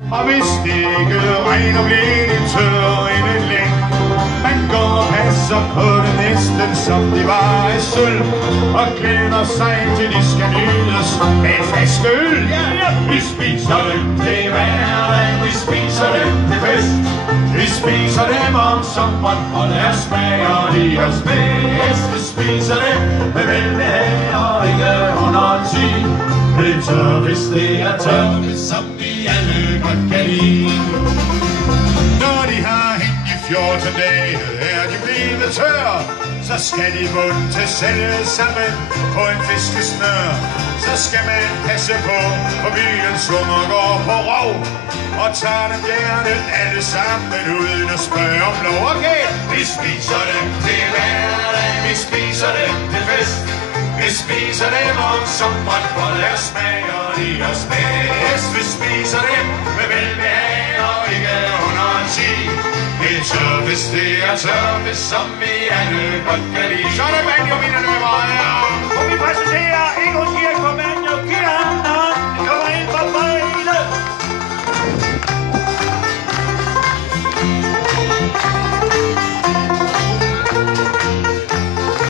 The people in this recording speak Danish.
Og hvis det ikke regner, bliver det tør inden længe. Man går og passer på det næsten, som det var af sølv, og glæder sig til de skal nydes med en flaske øl. Vi spiser dem til hverdag, vi spiser dem til fest. Vi spiser dem om sommeren, og deres smager de os bedst. Vi spiser dem med velbehag og ikke under 10. Det er tør, hvis det er tør, som vi alle godt kan lide. Når de har hængt i 14 dage, er de blevet tør, så skal de bunde til selv sammen på en fiskesnør. Så skal man passe på, for byens unger går på rov, og tager dem gerne alle sammen uden at spørge om lov. Okay, vi spiser dem til hverdag, vi spiser dem til fest. Vi spiser dem om sommeren, for deres smag og de os bedst. Vi spiser dem med velbehag og ikke under 10. Det er tørvis, det er tørvis, som vi alle godt kan lide. Så er det banjo, mine damer og herrer. Og vi præsenterer ikke